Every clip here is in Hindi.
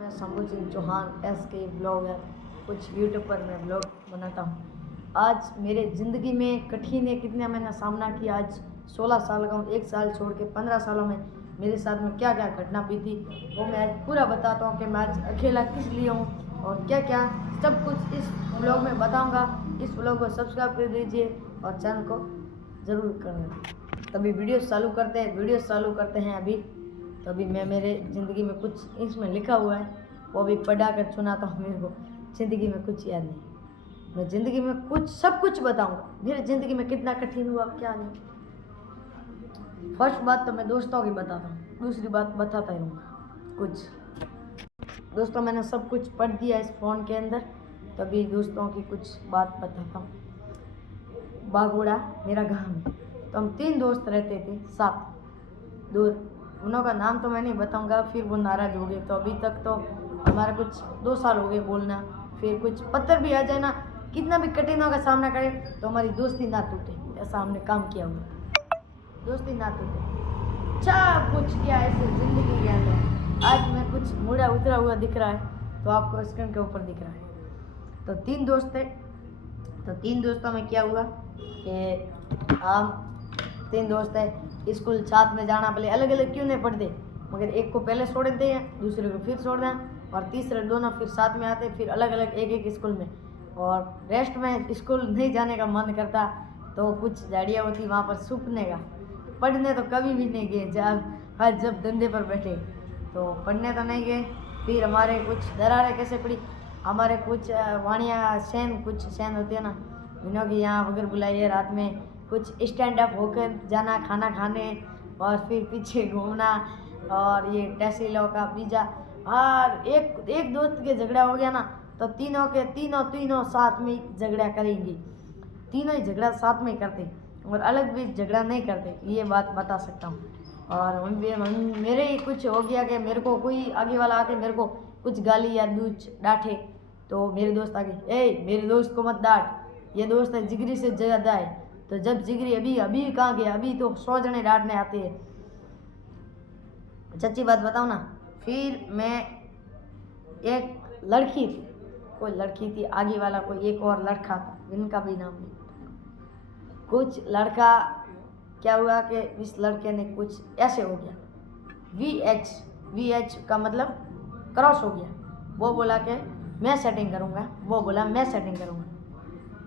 मैं शंभू सिंह चौहान SK ब्लॉगर कुछ यूट्यूब पर मैं ब्लॉग बनाता हूँ। आज मेरे ज़िंदगी में कठिन है कितना मैंने सामना किया। आज 16 साल का हूँ, 1 साल छोड़ के 15 सालों में मेरे साथ में क्या क्या घटना बीती वो मैं आज पूरा बताता हूँ कि मैं आज अकेला किस लिए हूँ और क्या क्या सब कुछ इस ब्लॉग में बताऊँगा। इस ब्लॉग को सब्सक्राइब कर दीजिए और चैनल को ज़रूर कर दें। तभी वीडियो चालू करते हैं अभी। तो अभी मैं मेरे ज़िंदगी में कुछ इसमें लिखा हुआ है वो भी पढ़ा कर सुनाता हूँ। मेरे को ज़िंदगी में कुछ याद नहीं, मैं ज़िंदगी में सब कुछ बताऊँगा मेरे ज़िंदगी में कितना कठिन हुआ क्या नहीं। फर्स्ट बात तो मैं दोस्तों की बताता हूँ, दूसरी बात बताता ही रहूँगा कुछ। दोस्तों मैंने सब कुछ पढ़ दिया इस फ़ोन के अंदर, तभी दोस्तों की कुछ बात बताता हूँ। बागोड़ा मेरा गाँव है, तो हम 3 दोस्त रहते थे साथ दूर। उनों का नाम तो मैं नहीं बताऊंगा, फिर वो नाराज़ हो गए। तो अभी तक तो हमारा कुछ 2 साल हो गए बोलना। फिर कुछ पत्थर भी आ जाए ना, कितना भी कठिनाइयों का सामना करें तो हमारी दोस्ती ना टूटे। ऐसा हमने काम किया हुआ, दोस्ती ना टूटे। सब कुछ किया ऐसे ज़िंदगी के अंदर। आज मैं कुछ मुड़ा उतरा हुआ दिख रहा है तो आपको स्क्रीन के ऊपर दिख रहा है। तो 3 दोस्त थे, तो 3 दोस्तों में क्या हुआ कि हम 3 दोस्त है, स्कूल साथ में जाना, भले अलग अलग क्यों नहीं पढ़ते मगर एक को पहले छोड़ देते हैं, दूसरे को फिर छोड़ दें और तीसरे दोनों फिर साथ में आते, फिर अलग अलग एक स्कूल में। और रेस्ट में स्कूल नहीं जाने का मन करता तो कुछ झाड़ियाँ होती वहाँ पर सूखने का। पढ़ने तो कभी भी नहीं गए, जब धंधे पर बैठे तो पढ़ने तो नहीं गए। फिर हमारे कुछ दरारें कैसे पड़ी, हमारे कुछ वाणियाँ कुछ सैन होती है ना, इन्हों की यहाँ वगैरह बुलाइए रात में कुछ स्टैंड अप होकर जाना खाना खाने और फिर पीछे घूमना। और ये तहसीलों का पिज़्ज़ा। और एक दोस्त के झगड़ा हो गया ना तो तीनों साथ में झगड़ा करेंगे, तीनों ही झगड़ा साथ में करते और अलग भी झगड़ा नहीं करते, ये बात बता सकता हूँ। और मेरे ही कुछ हो गया कि मेरे को कोई आगे वाला आके मेरे को कुछ गाली या दूच डांटे तो मेरे दोस्त आगे, मेरे दोस्त को मत डांट, ये दोस्त है जिगरी से ज़्यादा है। तो जब जिगरी अभी कहाँ गया, अभी तो 100 जने डांटने आते हैं। सच्ची बात बताऊँ ना, फिर मैं एक लड़की थी, कोई लड़की थी आगे वाला, कोई एक और लड़का था, इनका भी नाम नहीं। कुछ लड़का क्या हुआ कि इस लड़के ने कुछ ऐसे हो गया, VH का मतलब क्रॉस हो गया। वो बोला कि मैं सेटिंग करूँगा, वो बोला मैं सेटिंग करूँगा।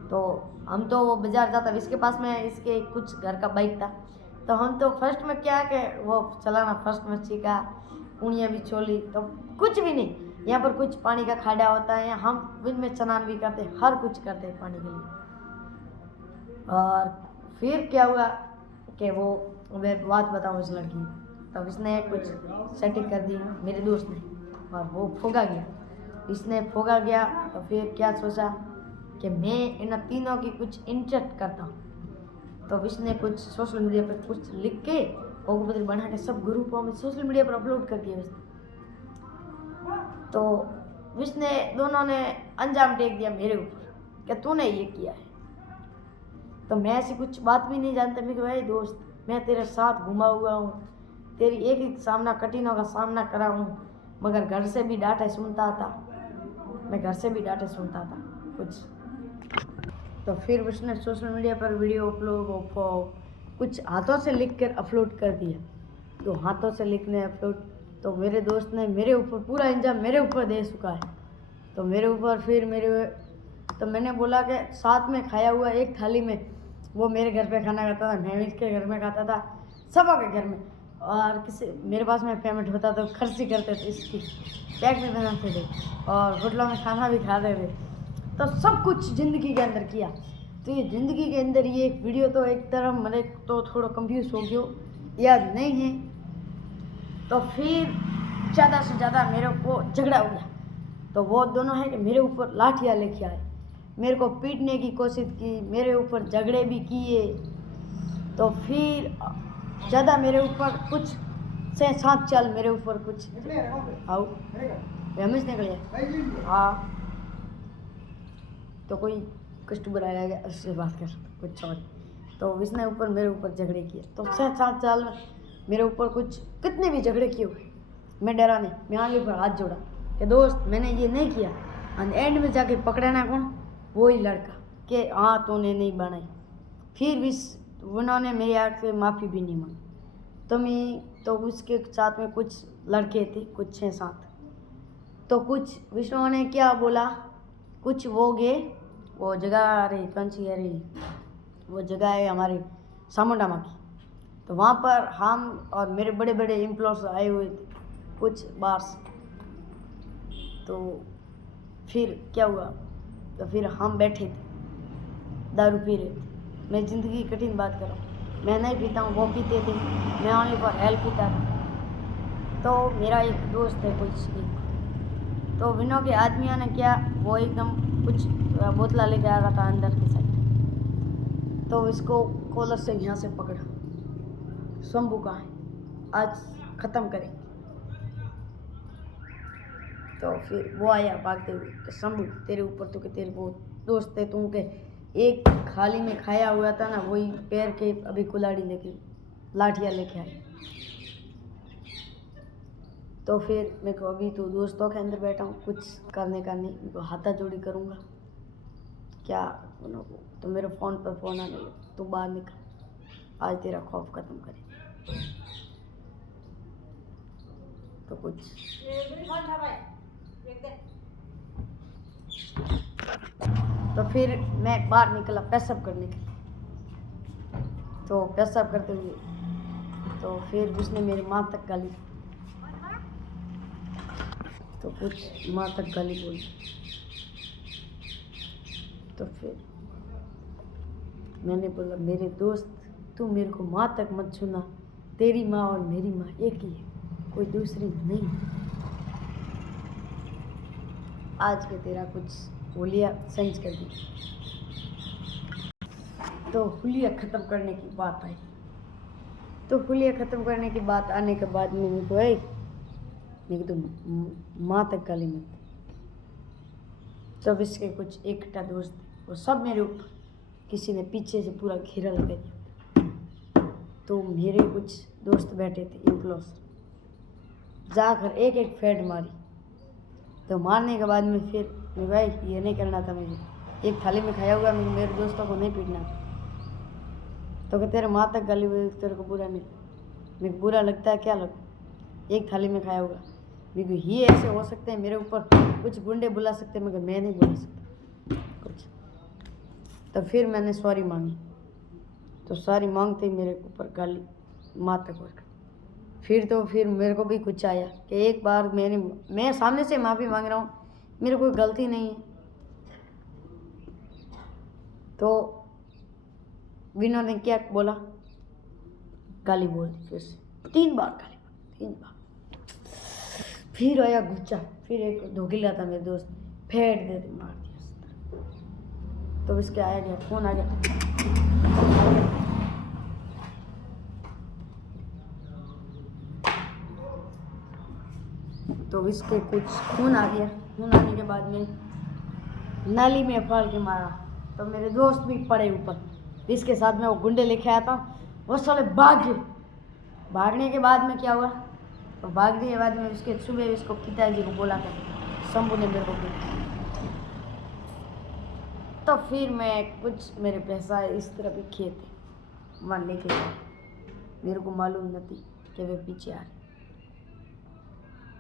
तो हम तो वो बाज़ार जाता, इसके पास में इसके कुछ घर का बाइक था, तो हम तो फर्स्ट में क्या है कि वो चलाना फर्स्ट में सीखा, कुड़ियाँ भी छोली, तो कुछ भी नहीं। यहाँ पर कुछ पानी का खाड़ा होता है, हम इनमें स्नान भी करते, हर कुछ करते हैं पानी के लिए। और फिर क्या हुआ कि वो मैं बात बताऊँ उस लड़की, तब इसने कुछ सेटिंग कर दी मेरे दोस्त ने और वो फोगा गया। इसने फोगा गया तो फिर क्या सोचा कि मैं इन तीनों की कुछ इंटरेक्ट करता हूँ। तो इसने कुछ सोशल मीडिया पर कुछ लिख के ओगबद्री बना के सब ग्रुपों में सोशल मीडिया पर अपलोड कर दिया इसने। तो इसने दोनों ने अंजाम टेक दिया मेरे ऊपर कि तूने ये किया है। तो मैं ऐसी कुछ बात भी नहीं जानता। मैं भाई दोस्त, मैं तेरे साथ घुमा हुआ हूँ, तेरी एक सामना कठिनों का सामना करा हूँ, मगर घर से भी डांटे सुनता था, मैं घर से भी डांटे सुनता था कुछ। तो फिर उसने सोशल मीडिया पर वीडियो अपलोड कुछ हाथों से लिख कर अपलोड कर दिया। तो हाथों से लिखने अपलोड, तो मेरे दोस्त ने मेरे ऊपर पूरा इंजाम मेरे ऊपर दे चुका है। तो मेरे ऊपर फिर तो मैंने बोला कि साथ में खाया हुआ एक थाली में वो मेरे घर पे खाना खाता था, मैं इसके घर में खाता था, सबों के घर में। और किसी मेरे पास में पेमेंट होता तो खर्ची करते थे, इसकी पैक भी बनाते थे और होटलों में खाना भी खाते थे। तो सब कुछ ज़िंदगी के अंदर किया। तो ये ज़िंदगी के अंदर ये एक वीडियो तो एक तरह मेरे तो थोड़ा कंफ्यूज हो गया, याद नहीं है। तो फिर ज़्यादा से ज़्यादा मेरे को झगड़ा हो गया। तो वो दोनों हैं कि मेरे ऊपर लाठियाँ लेके आए, मेरे को पीटने की कोशिश की, मेरे ऊपर झगड़े भी किए। तो फिर ज़्यादा मेरे ऊपर कुछ से 7 साल मेरे ऊपर कुछ आओ फेमस निकले। हाँ, तो कोई कस्टमर आया गया उससे बात कर कुछ छोड़, तो इसने ऊपर मेरे ऊपर झगड़े किए। तो 6-7 साल में मेरे ऊपर कुछ कितने भी झगड़े किए हुए, मैं डरा नहीं, मैं आगे पर हाथ जोड़ा, कि दोस्त मैंने ये नहीं किया, और एंड में जाके पकड़ाना कौन? वही लड़का कि हाँ तूने नहीं बनाई। फिर उन्होंने मेरी आग से माफ़ी भी नहीं मांगी। तो उसके साथ में कुछ लड़के थे, कुछ 6-7। तो कुछ विष्णु ने क्या बोला, कुछ वो गए वो जगह रही कौन सी है रही, वो जगह है हमारे सामुंडा माँ की। तो वहाँ पर हम और मेरे बड़े बड़े एम्प्लॉयर्स आए हुए थे कुछ बाहर से। तो फिर क्या हुआ, तो फिर हम बैठे थे, दारू पी रहे थे। मैं ज़िंदगी की कठिन बात कर रहा हूँ, मैं नहीं पीता हूँ, वो पीते थे, मैं ओनली फॉर हेल्प पीता था। तो मेरा एक दोस्त है तो विनो के आदमियों ने क्या, वो एकदम कुछ बोतला लेके आ रहा था अंदर की साइड। तो इसको कॉलर से यहाँ से पकड़ा, शंभू कहाँ है, आज ख़त्म करेंगे। तो फिर वो आया भागते हुए कि शंभू तेरे ऊपर तो कि तेरे वो दोस्त थे तुम के एक खाली में खाया हुआ था ना, वही पैर के अभी कुल्हाड़ी लेके लाठियाँ लेके आए। तो फिर मेरे को अभी तो दोस्तों के अंदर बैठा हूँ, कुछ करने का नहीं, मेरे को हाथा जोड़ी करूँगा क्या तो मेरे फ़ोन पर फ़ोन आने लगे, तू बाहर निकल, आज तेरा खौफ ख़त्म करे। तो कुछ तो फिर मैं बाहर निकला पेशाब करने के लिए। तो पेशाब करते हुए तो फिर उसने मेरी माँ तक गाली, तो कुछ माँ तक गाली बोली। तो फिर मैंने बोला मेरे दोस्त तू मेरे को माँ तक मत छूना, तेरी माँ और मेरी माँ एक ही है, कोई दूसरी नहीं। आज के तेरा कुछ होलिया सेंस कर दी। तो होलिया ख़त्म करने की बात आई। तो होलिया ख़त्म करने की बात आने के बाद में मेरे तो माँ तक गाली मत। तब इसके कुछ एकटा दोस्त वो सब मेरे ऊपर किसी ने पीछे से पूरा घेरा लगा दिया। तो मेरे कुछ दोस्त बैठे थे एम्प्लॉयर्स, जाकर एक एक फेड मारी। तो मारने के बाद में फिर भाई ये नहीं करना था, मुझे एक थाली में खाया हुआ, मेरे दोस्तों को नहीं पीटना था। तो कि तेरे माँ तक गाली हुई, तेरे को बुरा नहीं, मेरे को बुरा लगता है क्या लग, एक थाली में खाया हुआ, मेरे को ये ऐसे हो सकते हैं मेरे ऊपर कुछ गुंडे बुला सकते हैं, मगर मैं नहीं बुला सकता कुछ। तो फिर मैंने सॉरी मांगी, तो सॉरी मांगते ही मेरे ऊपर गाली माँ तक वर्क। फिर मेरे को भी कुछ आया कि एक बार मैं सामने से माफ़ी मांग रहा हूँ, मेरी कोई गलती नहीं है। तो विनो ने क्या बोला, गाली बोल दी, फिर से 3 बार गाली बोल, 3 बार। फिर आया गुस्सा, फिर एक धोखिला था मेरे दोस्त, फेंट दे मार दिया। तो इसके आया गया फ़ोन आ गया, तो इसके कुछ खून आ गया। खून आने के बाद में नाली में फाड़ के मारा। तो मेरे दोस्त भी पड़े ऊपर, इसके साथ में वो गुंडे लेके आया था, वो साले भाग गए। भागने के बाद में क्या हुआ, तो भागने के बाद में उसके सुबह इसको पिताजी को बोला था, शंभू ने मेरे को बोला। तो फिर मैं कुछ मेरे पैसा इस तरह भी किए थे वहाँ लेके गए, मेरे को मालूम नहीं कि वे पीछे आ रहे।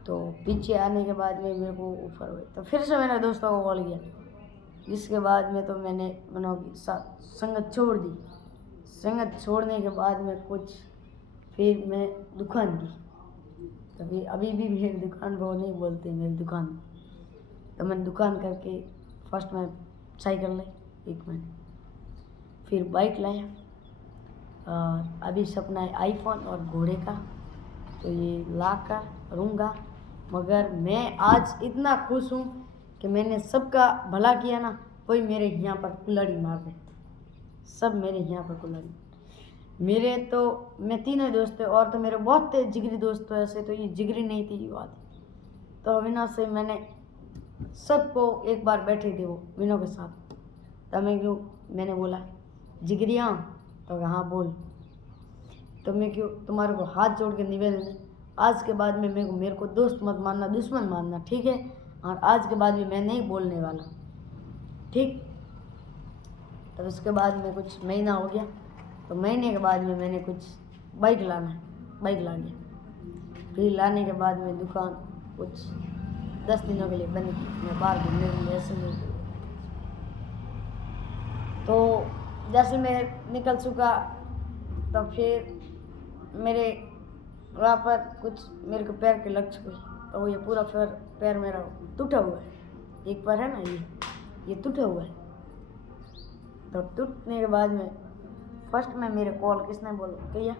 तो पीछे आने के बाद में मेरे को ऊपर हुए, तो फिर से मैंने दोस्तों को कॉल किया। इसके बाद में तो मैंने संगत छोड़ दी। संगत छोड़ने के बाद में कुछ फिर मैं दुकान की, तभी अभी भी मेरी दुकान वो नहीं बोलते मेरी दुकान। तो मैंने दुकान करके फर्स्ट मैं साइकिल लाई 1 महीने, फिर बाइक लाया, और अभी सपना है आईफोन और घोड़े का, तो ये ला कर रहूँगा। मगर मैं आज इतना खुश हूँ कि मैंने सबका भला किया ना, कोई मेरे यहाँ पर कुल्हाड़ी मार दे, सब मेरे यहाँ पर कुल्हाड़ी। मेरे तो मैं 3 दोस्त थे, और तो मेरे बहुत थे जिगरी दोस्त, तो ऐसे तो ये जिगरी नहीं थी ये बात। तो विनो से मैंने सबको एक बार बैठे थे वो विनो के साथ, तो मैंने बोला जिगरियाँ, तो हाँ बोल। तो मैं क्यों तुम्हारे को हाथ जोड़ के निवेदन है, आज के बाद में मेरे को दोस्त मत मानना, दुश्मन मानना, ठीक है। और आज के बाद में मैं नहीं बोलने वाला, ठीक। तब उसके बाद में कुछ महीना हो गया, तो महीने के बाद में मैंने कुछ बाइक ला गया। फिर लाने के बाद में दुकान कुछ 10 दिनों के लिए बंद की। मैं बाहर घूमने के लिए जैसलमेर, तो जैसलमेर निकल चुका। तब फिर मेरे वहाँ पर कुछ मेरे को पैर के लग चुकी, तो ये पूरा पैर मेरा टूटा हुआ है। एक पैर है ना, ये टूटा हुआ है। तो टूटने के बाद में फर्स्ट में मेरे कॉल किसने किया,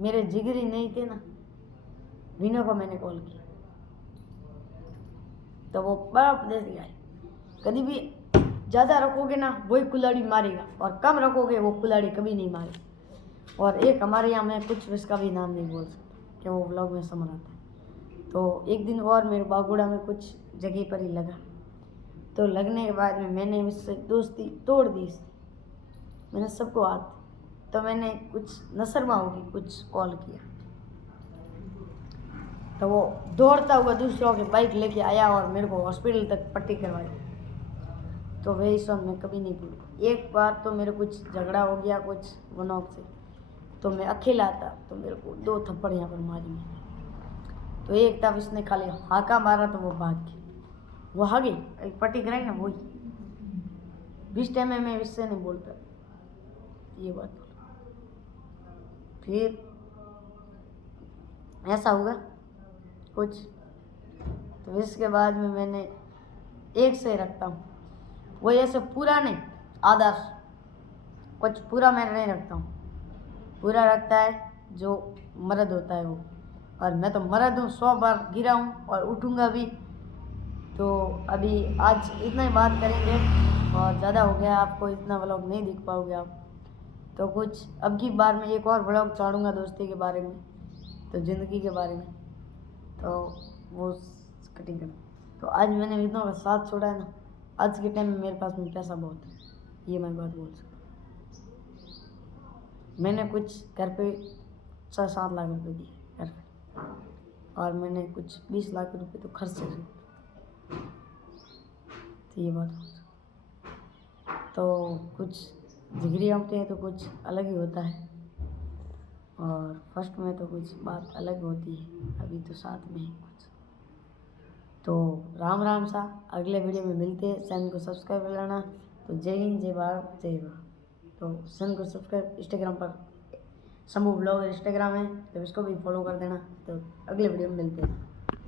मेरे जिगरी नहीं थे ना, विनों को मैंने कॉल किया। तो वो बड़ा उपदेश दिया है, कभी भी ज़्यादा रखोगे ना वही कुल्हाड़ी मारेगा, और कम रखोगे वो कुल्हाड़ी कभी नहीं मारेगा। और एक हमारे यहाँ, मैं कुछ इसका भी नाम नहीं बोल सकता कि वो व्लॉग में समझ आता है। तो एक दिन और मेरे बागुड़ा में कुछ जगह पर ही लगा, तो लगने के बाद में मैंने उससे दोस्ती तोड़ दी। मैंने सबको तो मैंने कुछ नसरमा होगी कुछ कॉल किया, तो वो दौड़ता हुआ दूसरों की बाइक लेके आया और मेरे को हॉस्पिटल तक पट्टी करवाई। तो वही सब मैं कभी नहीं भूलूँ। एक बार तो मेरे कुछ झगड़ा हो गया कुछ वनोक से, तो मैं अकेला था, तो मेरे को 2 थप्पड़ यहाँ पर मारी मैंने। तो एक तब इसने खाली हाका मारा, तो वो भाग गई, वो आ गई, एक पट्टी कराई ना वही। जिस टाइम में मैं इससे नहीं बोलता, ये बात। फिर ऐसा होगा कुछ, तो इसके बाद में मैंने एक से रखता हूँ, वो ऐसे पूरा नहीं, आदर्श कुछ पूरा मैं नहीं रखता हूँ। पूरा रखता है जो मर्द होता है वो, और मैं तो मर्द हूँ, 100 बार गिरा हूँ और उठूँगा भी। तो अभी आज इतना ही बात करेंगे, और ज़्यादा हो गया, आपको इतना व्लॉग नहीं दिख पाओगे आप। तो कुछ अब की बार में एक और व्लॉग चाड़ूँगा दोस्ती के बारे में, तो ज़िंदगी के बारे में, तो वो कटिंग कर। तो आज मैंने इतना का साथ छोड़ा है ना, आज के टाइम में मेरे पास में पैसा बहुत है, ये मैं बात बोल सकता। मैंने कुछ घर पे 6-7 लाख रुपए दिए घर पे, और मैंने कुछ 20 लाख रुपए तो खर्च कर दिए। तो ये बात, तो कुछ जिगरी होते हैं तो कुछ अलग ही होता है, और फर्स्ट में तो कुछ बात अलग होती है, अभी तो साथ में ही कुछ। तो राम राम सा, अगले वीडियो में मिलते हैं। चैनल को सब्सक्राइब कर लेना। तो जय हिंद, जय भारत, जय भारत। तो चैनल को सब्सक्राइब, इंस्टाग्राम पर शंभू ब्लॉग इंस्टाग्राम है, तो इसको भी फॉलो कर देना। तो अगले वीडियो में मिलते हैं।